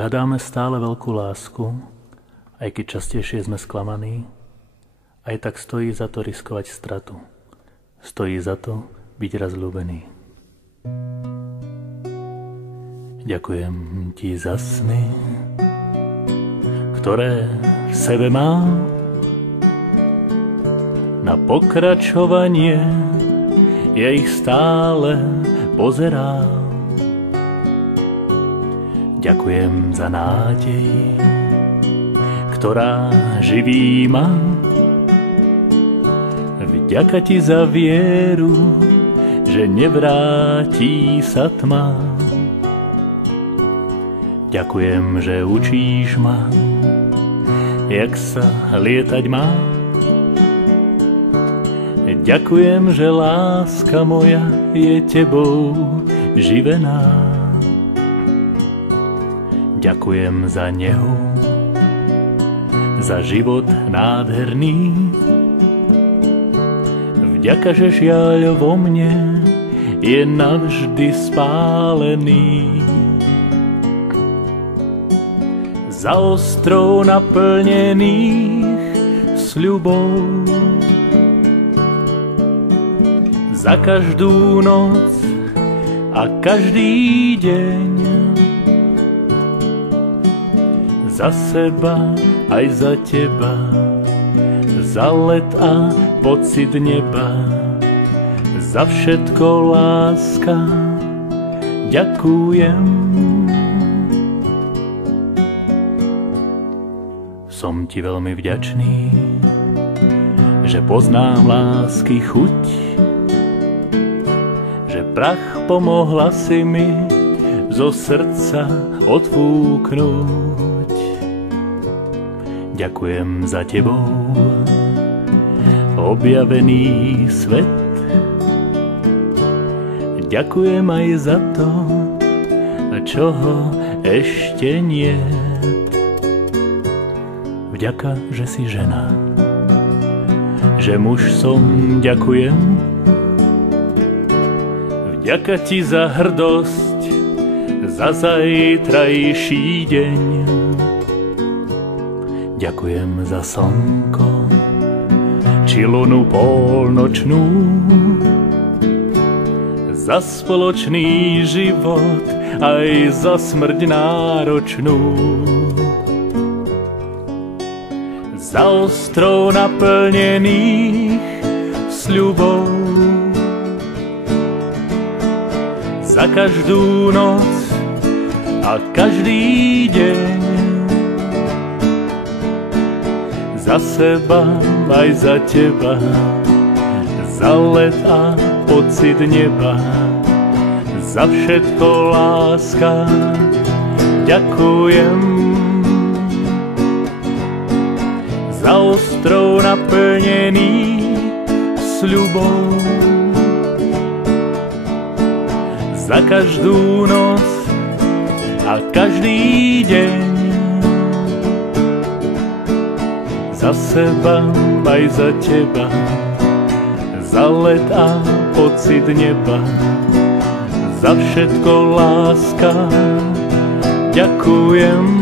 Hľadáme stále veľkú lásku, aj keď častejšie sme sklamaní, aj tak stojí za to riskovať stratu. Stojí za to byť raz ľúbený. Ďakujem ti za sny, ktoré v sebe mám, na pokračovanie ja ich stále pozerám. Ďakujem za nádej, ktorá živí ma. Vďaka ti za vieru, že nevráti sa tma. Ďakujem, že učíš ma, jak sa lietať má. Ďakujem, že láska moja je tebou živená. Ďakujem za nehu, za život nádherný. Vďaka, že žiaľ vo mne je navždy spálený. Za ostrov naplnených sľubov, za každú noc a každý deň, za seba aj za teba, za let a pocit neba, za všetko láska ďakujem. Som ti veľmi vďačný, že poznám lásky chuť, že prach pomohla si mi zo srdca odfúknuť. Ďakujem za tebou objavený svet. Ďakujem aj za to, čoho ešte niet. Vďaka, že si žena, že muž som, ďakujem. Vďaka ti za hrdosť, za zajtrajší deň. Ďakujem za slnko, či lunu polnočnú, za spoločný život, aj za smrť náročnú. Za ostrov naplnených sľubov, za každú noc a každý deň, za seba aj za teba, za let a pocit neba, za všetko láska ďakujem. Za ostrov naplnený sľubov, za každú noc a každý deň, za seba aj za teba, za let a pocit neba, za všetko láska ďakujem.